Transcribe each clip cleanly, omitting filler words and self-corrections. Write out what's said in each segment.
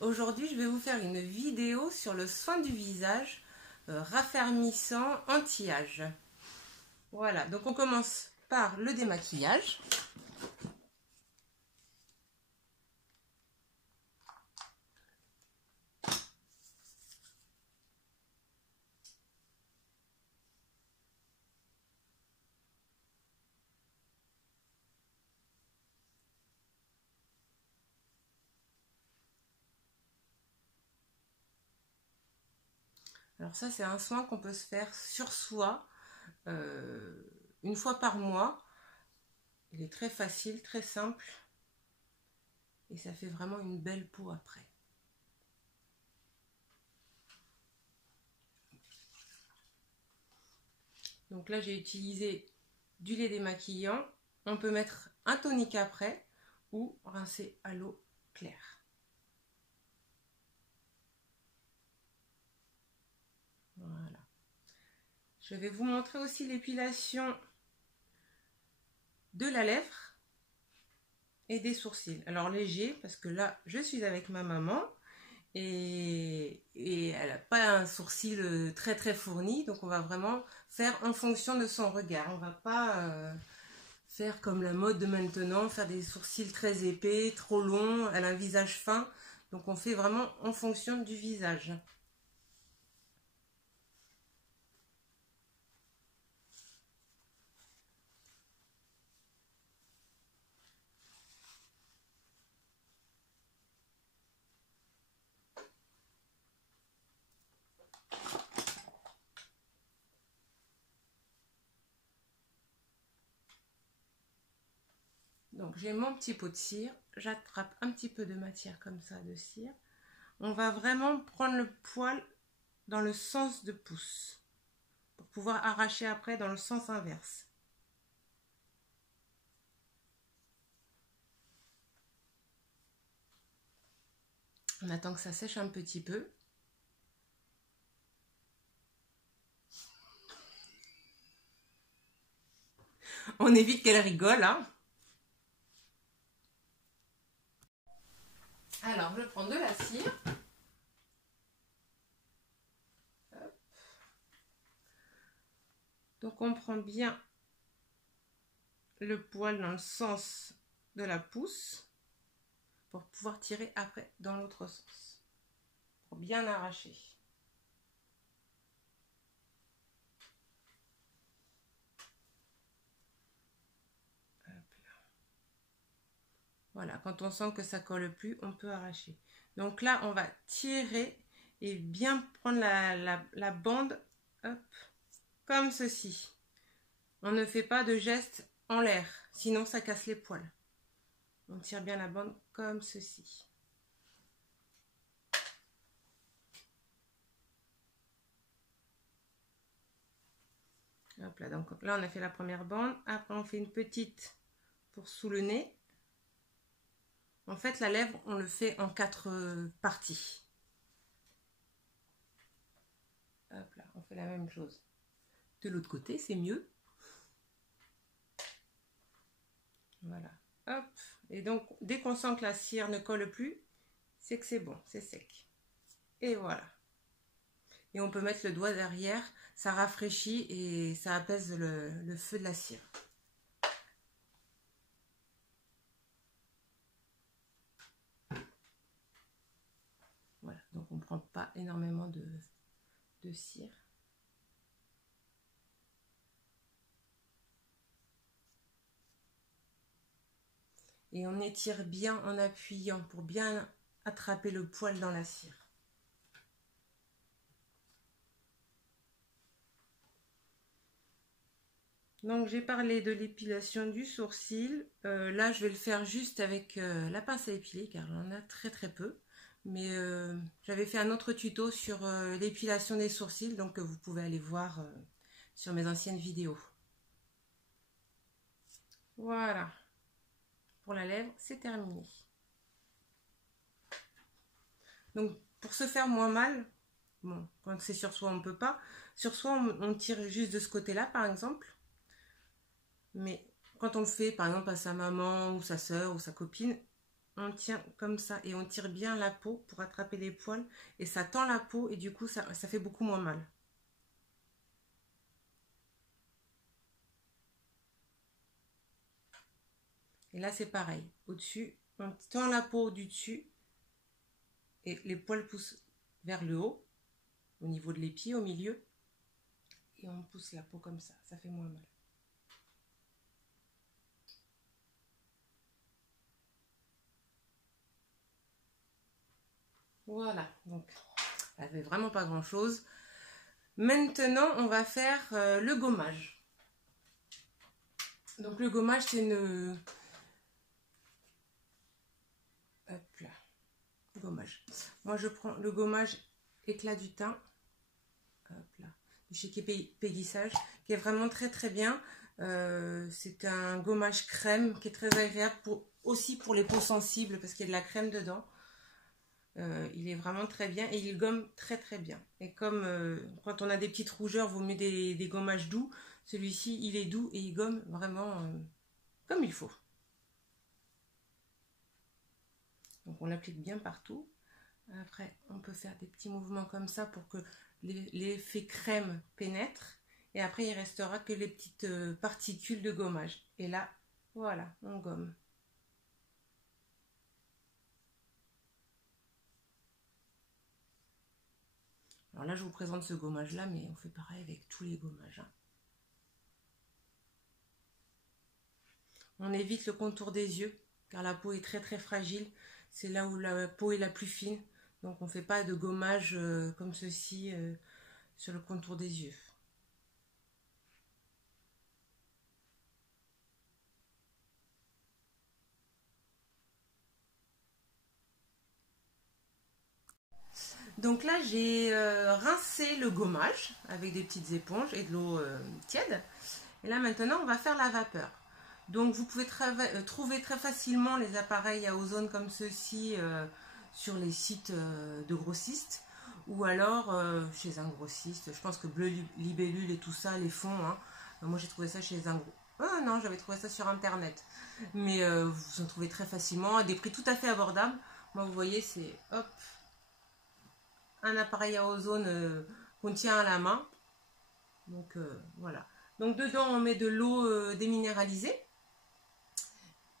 Aujourd'hui, je vais vous faire une vidéo sur le soin du visage raffermissant anti-âge. Voilà, donc on commence par le démaquillage. Alors ça, c'est un soin qu'on peut se faire sur soi une fois par mois. Il est très facile, très simple et ça fait vraiment une belle peau après. Donc là, j'ai utilisé du lait démaquillant. On peut mettre un tonique après ou rincer à l'eau claire. Voilà. Je vais vous montrer aussi l'épilation de la lèvre et des sourcils. Alors léger, parce que là, je suis avec ma maman et elle n'a pas un sourcil très très fourni, donc on va vraiment faire en fonction de son regard. On va pas faire comme la mode de maintenant, faire des sourcils très épais, trop longs. Elle a un visage fin, donc on fait vraiment en fonction du visage. Donc j'ai mon petit pot de cire, j'attrape un petit peu de matière comme ça de cire. On va vraiment prendre le poil dans le sens de pouce pour pouvoir arracher après dans le sens inverse. On attend que ça sèche un petit peu. On évite qu'elle rigole, hein. Alors, je prends de la cire. Hop. Donc, on prend bien le poil dans le sens de la pousse pour pouvoir tirer après dans l'autre sens. Pour bien arracher. Voilà, quand on sent que ça colle plus, on peut arracher. Donc là, on va tirer et bien prendre la bande, hop, comme ceci. On ne fait pas de geste en l'air, sinon ça casse les poils. On tire bien la bande comme ceci. Hop là, donc là on a fait la première bande. Après on fait une petite pour sous le nez. En fait, la lèvre, on le fait en 4 parties. Hop là, on fait la même chose. De l'autre côté, c'est mieux. Voilà. Hop. Et donc, dès qu'on sent que la cire ne colle plus, c'est que c'est bon, c'est sec. Et voilà. Et on peut mettre le doigt derrière, ça rafraîchit et ça apaise le feu de la cire. Voilà, donc on ne prend pas énormément de cire. Et on étire bien en appuyant pour bien attraper le poil dans la cire. Donc j'ai parlé de l'épilation du sourcil. Là je vais le faire juste avec la pince à épiler car j'en ai très très peu. Mais j'avais fait un autre tuto sur l'épilation des sourcils, donc vous pouvez aller voir sur mes anciennes vidéos. Voilà. Pour la lèvre, c'est terminé. Donc pour se faire moins mal, bon, quand c'est sur soi on ne peut pas. Sur soi on tire juste de ce côté-là par exemple. Mais quand on le fait par exemple à sa maman ou sa soeur ou sa copine, on tient comme ça et on tire bien la peau pour attraper les poils et ça tend la peau et du coup ça fait beaucoup moins mal. Et là c'est pareil, au-dessus, on tend la peau du dessus et les poils poussent vers le haut, au niveau de l'épied, au milieu, et on pousse la peau comme ça fait moins mal. Voilà, donc ça fait vraiment pas grand chose. Maintenant on va faire le gommage. Donc le gommage c'est une... Hop là, gommage. Moi je prends le gommage éclat du teint, hop là, de chez Péguissage, qui est vraiment très très bien. C'est un gommage crème qui est très agréable aussi pour les peaux sensibles parce qu'il y a de la crème dedans. Il est vraiment très bien et il gomme très très bien. Et comme quand on a des petites rougeurs, vaut mieux des gommages doux. Celui-ci, il est doux et il gomme vraiment comme il faut. Donc on l'applique bien partout. Après, on peut faire des petits mouvements comme ça pour que l'effet crème pénètre. Et après, il restera que les petites particules de gommage. Et là, voilà, on gomme. Alors là, je vous présente ce gommage-là, mais on fait pareil avec tous les gommages. Hein. On évite le contour des yeux, car la peau est très très fragile. C'est là où la peau est la plus fine. Donc on ne fait pas de gommage comme ceci sur le contour des yeux. Donc là, j'ai rincé le gommage avec des petites éponges et de l'eau tiède. Et là, maintenant, on va faire la vapeur. Donc, vous pouvez trouver très facilement les appareils à ozone comme ceux-ci sur les sites de grossistes ou alors chez un grossiste. Je pense que Bleu Libellule et tout ça les font. Hein. Moi, j'ai trouvé ça chez un gros. Non, j'avais trouvé ça sur Internet. Mais vous en trouvez très facilement à des prix tout à fait abordables. Moi, vous voyez, c'est hop, un appareil à ozone qu'on tient à la main. Donc voilà. Donc dedans on met de l'eau déminéralisée.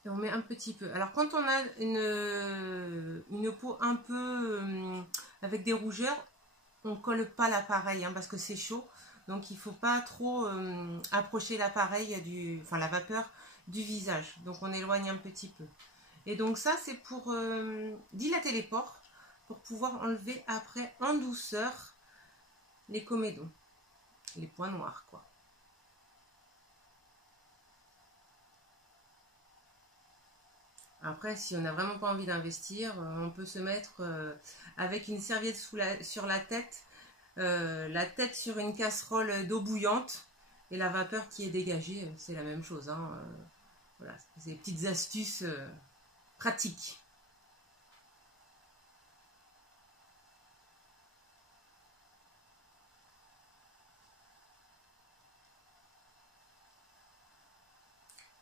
Et on met un petit peu. Alors quand on a une peau un peu avec des rougeurs, on colle pas l'appareil hein, parce que c'est chaud. Donc il ne faut pas trop approcher l'appareil, enfin la vapeur du visage. Donc on éloigne un petit peu. Et donc ça c'est pour dilater les pores, pour pouvoir enlever après en douceur les comédons, les points noirs quoi. Après, si on n'a vraiment pas envie d'investir, on peut se mettre avec une serviette sur la tête sur une casserole d'eau bouillante et la vapeur qui est dégagée, c'est la même chose. Hein, voilà, c'est des petites astuces pratiques.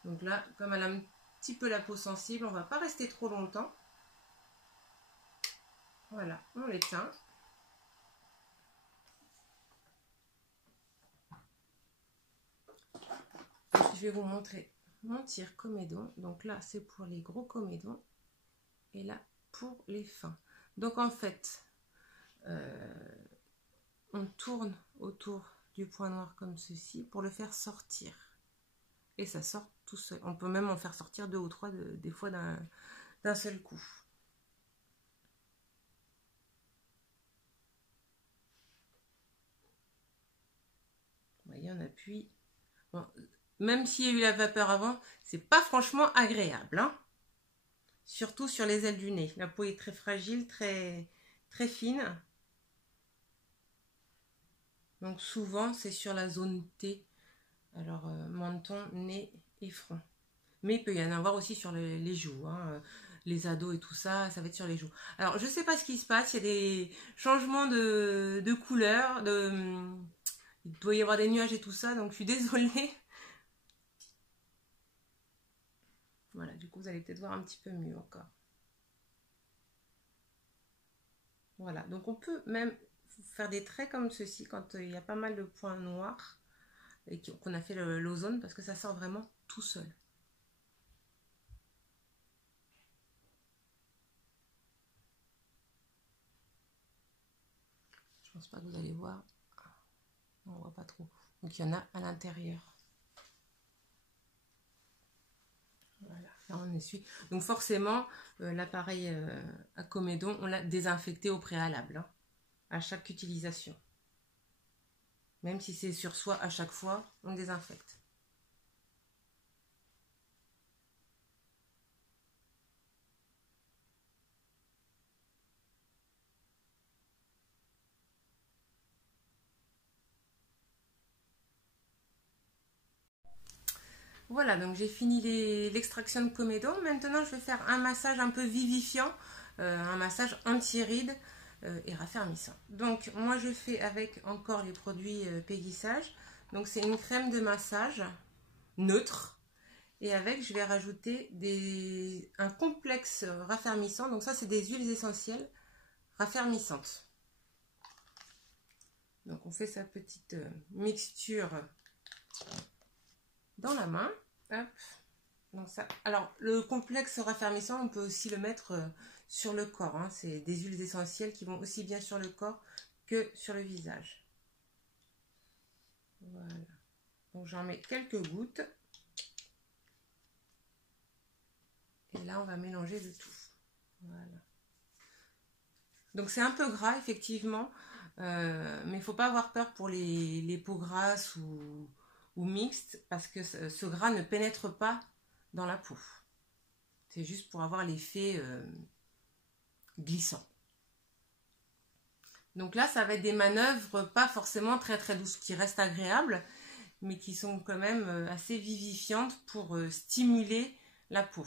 Donc là, comme elle a un petit peu la peau sensible, on ne va pas rester trop longtemps. Voilà, on l'éteint. Je vais vous montrer mon tire comédon. Donc là, c'est pour les gros comédons. Et là, pour les fins. Donc en fait, on tourne autour du point noir comme ceci pour le faire sortir. Et ça sort tout seul. On peut même en faire sortir 2 ou 3 des fois d'un seul coup. Vous voyez, on appuie. Bon, même s'il y a eu la vapeur avant, c'est pas franchement agréable. Hein, surtout sur les ailes du nez. La peau est très fragile, très, très fine. Donc souvent, c'est sur la zone T. Alors, menton, nez et front. Mais il peut y en avoir aussi sur les joues. Hein. Les ados et tout ça, ça va être sur les joues. Alors, je ne sais pas ce qui se passe. Il y a des changements de couleur. Il doit y avoir des nuages et tout ça. Donc, je suis désolée. Voilà, du coup, vous allez peut-être voir un petit peu mieux encore. Voilà, donc on peut même faire des traits comme ceci quand il y a pas mal de points noirs et qu'on a fait l'ozone parce que ça sort vraiment tout seul. Je pense pas que vous allez voir. On voit pas trop. Donc il y en a à l'intérieur. Voilà, là on essuie. Donc forcément, l'appareil à comédon, on l'a désinfecté au préalable, hein, à chaque utilisation. Même si c'est sur soi à chaque fois, on désinfecte. Voilà, donc j'ai fini l'extraction de comédon. Maintenant, je vais faire un massage un peu vivifiant, un massage anti-rides et raffermissant. Donc, moi, je fais avec encore les produits Peggy Sage. Donc, c'est une crème de massage neutre. Et avec, je vais rajouter un complexe raffermissant. Donc, ça, c'est des huiles essentielles raffermissantes. Donc, on fait sa petite mixture dans la main. Hop. Donc ça. Alors, le complexe raffermissant, on peut aussi le mettre sur le corps. Hein. C'est des huiles essentielles qui vont aussi bien sur le corps que sur le visage. Voilà. Donc, j'en mets quelques gouttes. Et là, on va mélanger le tout. Voilà. Donc, c'est un peu gras, effectivement. Mais il ne faut pas avoir peur pour les peaux grasses ou mixtes. Parce que ce gras ne pénètre pas dans la peau. C'est juste pour avoir l'effet glissant. Donc là, ça va être des manœuvres pas forcément très très douces, qui restent agréables, mais qui sont quand même assez vivifiantes pour stimuler la peau.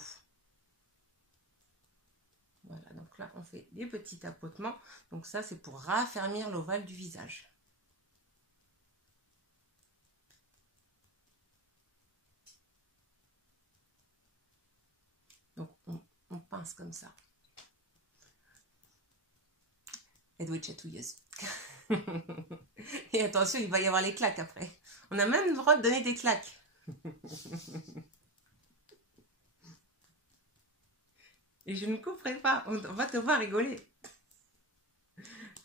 Voilà, donc là, on fait des petits tapotements. Donc ça, c'est pour raffermir l'ovale du visage. Donc, on pince comme ça. Elle doit être chatouilleuse. Et attention, il va y avoir les claques après. On a même le droit de donner des claques. Et je ne couperai pas. On va te voir rigoler.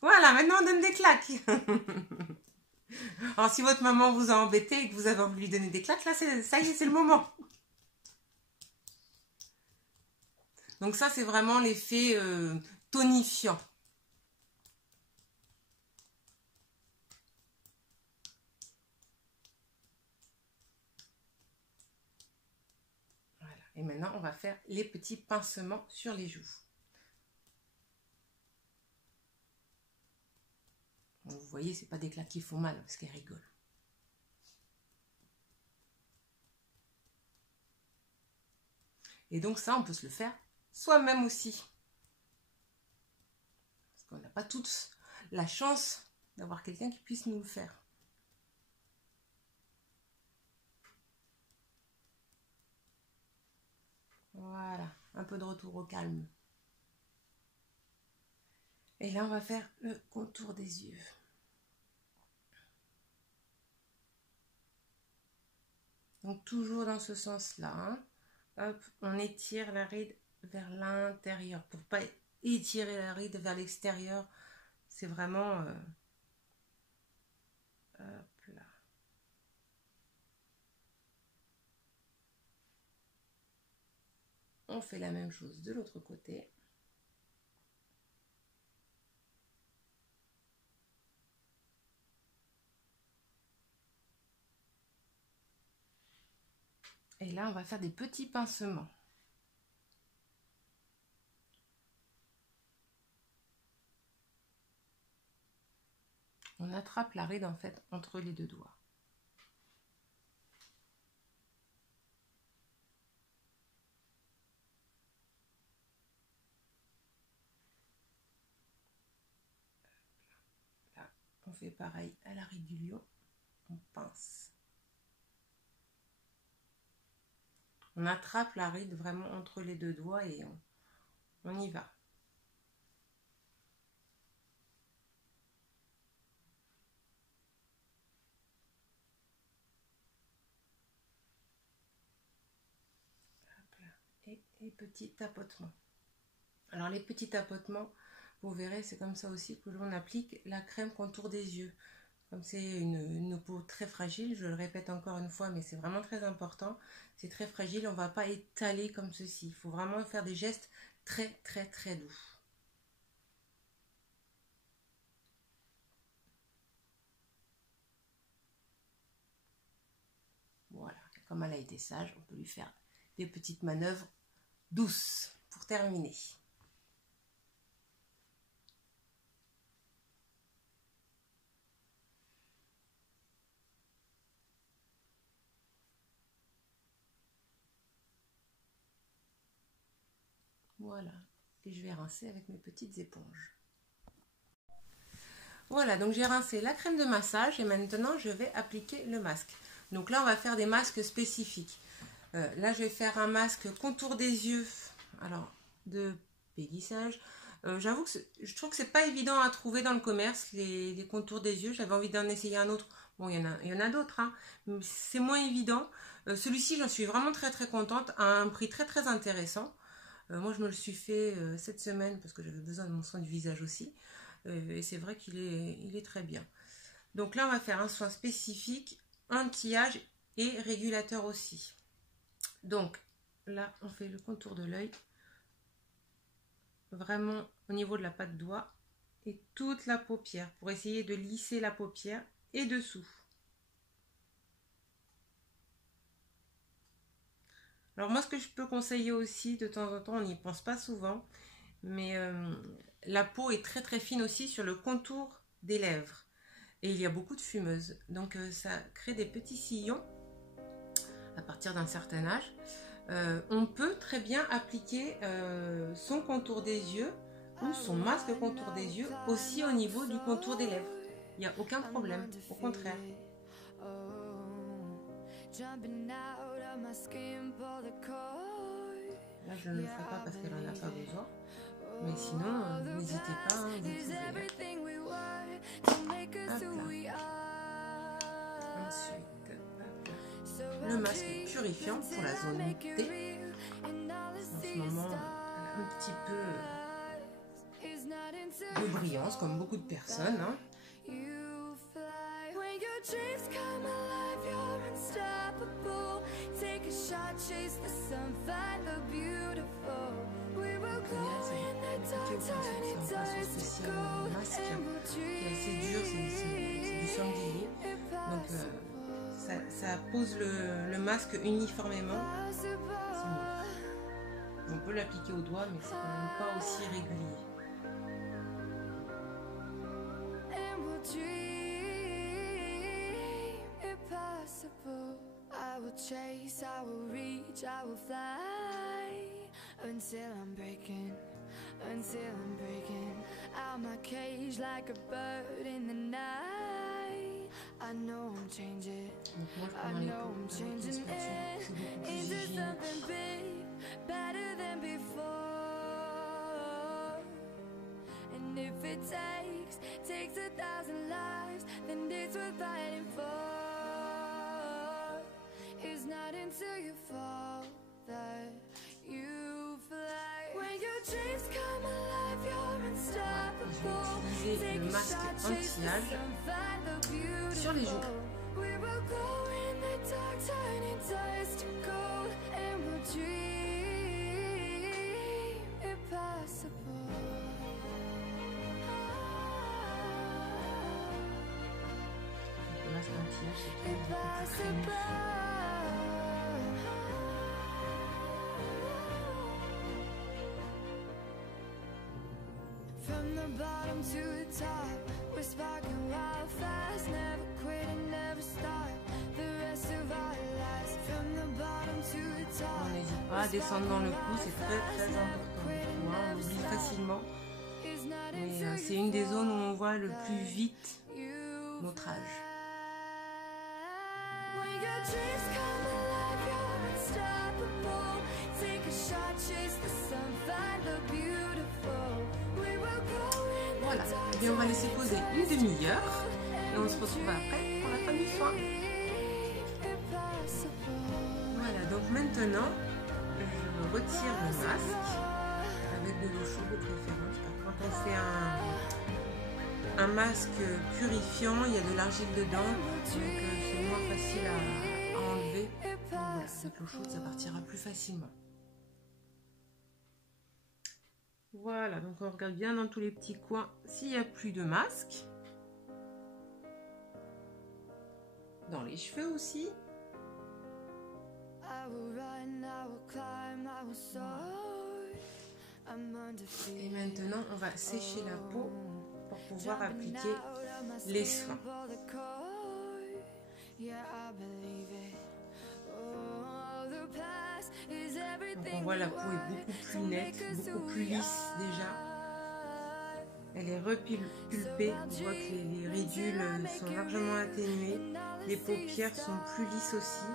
Voilà, maintenant on donne des claques. Alors si votre maman vous a embêté et que vous avez envie de lui donner des claques, là, ça y est, c'est le moment. Donc ça, c'est vraiment l'effet tonifiant. Voilà. Et maintenant, on va faire les petits pincements sur les joues. Bon, vous voyez, c'est pas des claques qui font mal parce qu'elles rigolent. Et donc ça, on peut se le faire soi-même aussi. Parce qu'on n'a pas tous la chance d'avoir quelqu'un qui puisse nous le faire. Voilà, un peu de retour au calme. Et là, on va faire le contour des yeux. Donc, toujours dans ce sens-là. Hein. Hop, on étire la ride vers l'intérieur. Pour ne pas étirer la ride vers l'extérieur, c'est vraiment... hop là. On fait la même chose de l'autre côté. Et là, on va faire des petits pincements. On attrape la ride en fait entre les deux doigts. Là, on fait pareil à la ride du lion. On pince. On attrape la ride vraiment entre les deux doigts et on y va. et les petits tapotements. Alors les petits tapotements, vous verrez, c'est comme ça aussi que l'on applique la crème contour des yeux. Comme c'est une peau très fragile, je le répète encore une fois, mais c'est vraiment très important. C'est très fragile, on ne va pas étaler comme ceci. Il faut vraiment faire des gestes très très très doux. Voilà, comme elle a été sage, on peut lui faire des petites manœuvres douces pour terminer. Voilà, et je vais rincer avec mes petites éponges. Voilà, donc j'ai rincé la crème de massage et maintenant je vais appliquer le masque. Donc là, on va faire des masques spécifiques. Là, je vais faire un masque contour des yeux, alors de Péggy-Sage. J'avoue que je trouve que c'est pas évident à trouver dans le commerce, les contours des yeux. J'avais envie d'en essayer un autre. Bon, il y en a d'autres, hein, mais c'est moins évident. Celui-ci, j'en suis vraiment très très contente, à un prix très très intéressant. Moi, je me le suis fait cette semaine parce que j'avais besoin de mon soin du visage aussi. Et c'est vrai qu'il est très bien. Donc là, on va faire un soin spécifique, anti-âge et régulateur aussi. Donc là, on fait le contour de l'œil, vraiment au niveau de la patte de doigt et toute la paupière pour essayer de lisser la paupière et dessous. Alors moi, ce que je peux conseiller aussi, de temps en temps, on n'y pense pas souvent, mais la peau est très très fine aussi sur le contour des lèvres. Et il y a beaucoup de fumeuses. Donc ça crée des petits sillons à partir d'un certain âge. On peut très bien appliquer son contour des yeux ou son masque contour des yeux aussi au niveau du contour des lèvres. Il n'y a aucun problème, au contraire. Là, je ne le ferai pas parce qu'elle n'en a pas besoin. Mais sinon, n'hésitez pas, hein, vous pouvez. Ensuite, le masque purifiant pour la zone T. En ce moment, elle a un petit peu de brillance, comme beaucoup de personnes. Hein. Masque qui est assez dur, c'est du sanglier. Donc ça pose le masque uniformément. On peut l'appliquer au doigt, mais c'est quand même pas aussi régulier. I will chase, I will reach, I will fly until I'm breaking out my cage like a bird in the night. I know I'm changing, I know I'm changing it into something big, better than before. And if it takes 1,000 lives, then it's worth fighting for. It's not until you fall that you fly. When your dreams come alive, you're unstoppable. Take a shot, chase the sun, find the beautiful. We will go in the dark, turning dust to gold, and we'll dream impossible. Impossible. From the bottom to the top, we're sparking wild fast, never quit and never stop. The rest of our lives, from the bottom to the top. On n'hésite pas à descendre dans le cou, c'est très très important. On oublie facilement, mais c'est une des zones où on voit le plus vite notre âge. Voilà, et bien on va laisser poser une demi-heure et on se retrouve après pour la fin du soin. Voilà, donc maintenant je retire le masque avec de l'eau chaude de préférence. Quand on fait un masque purifiant, il y a de l'argile dedans, donc c'est moins facile à enlever. Donc voilà, avec l'eau chaude, ça partira plus facilement. Voilà, donc on regarde bien dans tous les petits coins s'il n'y a plus de masque. Dans les cheveux aussi. Et maintenant, on va sécher la peau pour pouvoir appliquer les soins. Donc on voit la peau est beaucoup plus nette, beaucoup plus lisse déjà. Elle est repulpée, on voit que les ridules sont largement atténuées. Les paupières sont plus lisses aussi.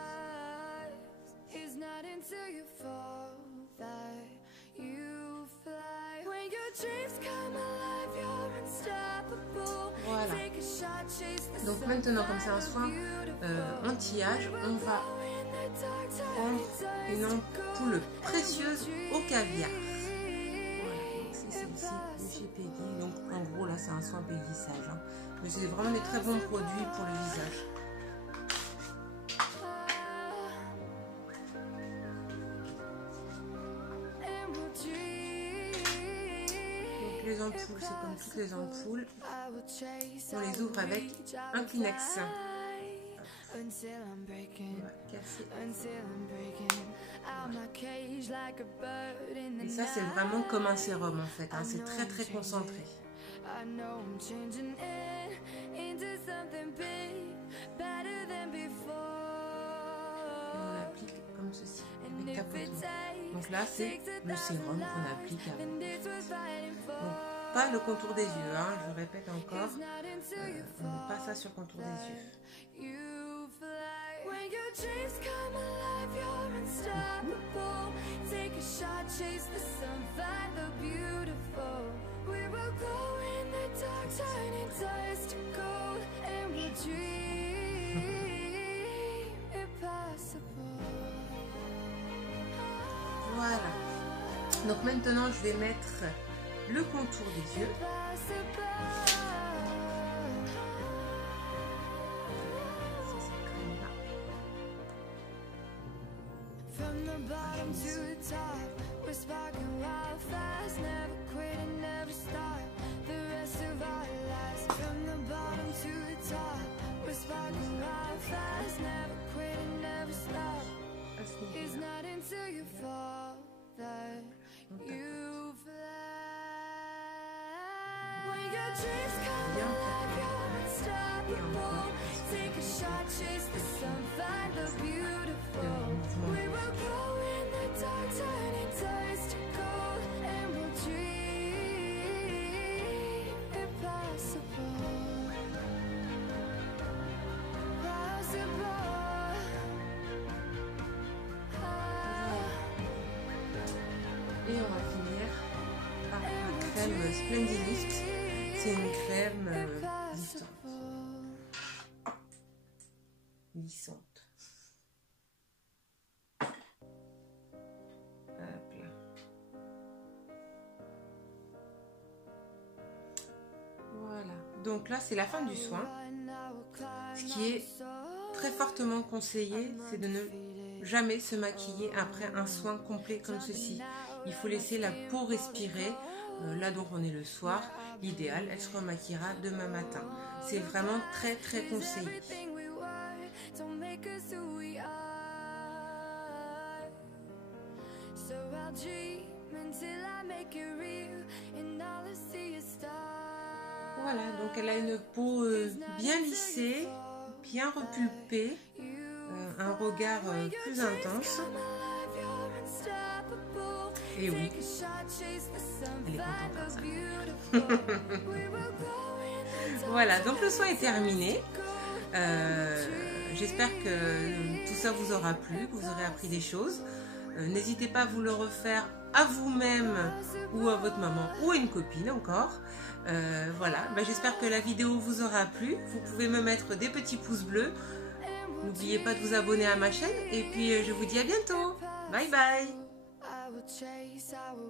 Voilà. Donc maintenant, comme c'est un soin anti-âge, on va prendre une ampoule précieuse au caviar. Voilà, c'est celle-ci de chez Peggy. Donc en gros là c'est un soin péguissage, hein. Mais c'est vraiment des très bons produits pour le visage. Donc les ampoules, c'est comme toutes les ampoules, on les ouvre avec un Kleenex. On va casser. Et ça c'est vraiment comme un sérum en fait, hein. C'est très très concentré. Et on l'applique comme ceci, avec tapotement. Donc là c'est le sérum qu'on applique avant. Donc, pas le contour des yeux, hein, je répète encore, on met pas ça sur le contour des yeux. Voilà. Donc maintenant je vais mettre le contour des yeux. Et on va finir par la crème Splendilift. C'est une crème lissante. Hop là. Voilà. Donc là, c'est la fin du soin. Ce qui est très fortement conseillé, c'est de ne jamais se maquiller après un soin complet comme ceci. Il faut laisser la peau respirer. Là donc on est le soir, l'idéal, elle se remaquillera demain matin. C'est vraiment très très conseillé. Voilà, donc elle a une peau bien lissée, bien repulpée, un regard plus intense. Et oui, elle est contente comme ça. Voilà, donc le soin est terminé. J'espère que tout ça vous aura plu, que vous aurez appris des choses. N'hésitez pas à vous le refaire à vous-même ou à votre maman ou à une copine encore. Voilà, j'espère que la vidéo vous aura plu. Vous pouvez me mettre des petits pouces bleus. N'oubliez pas de vous abonner à ma chaîne et puis je vous dis à bientôt. Bye bye. will chase, I will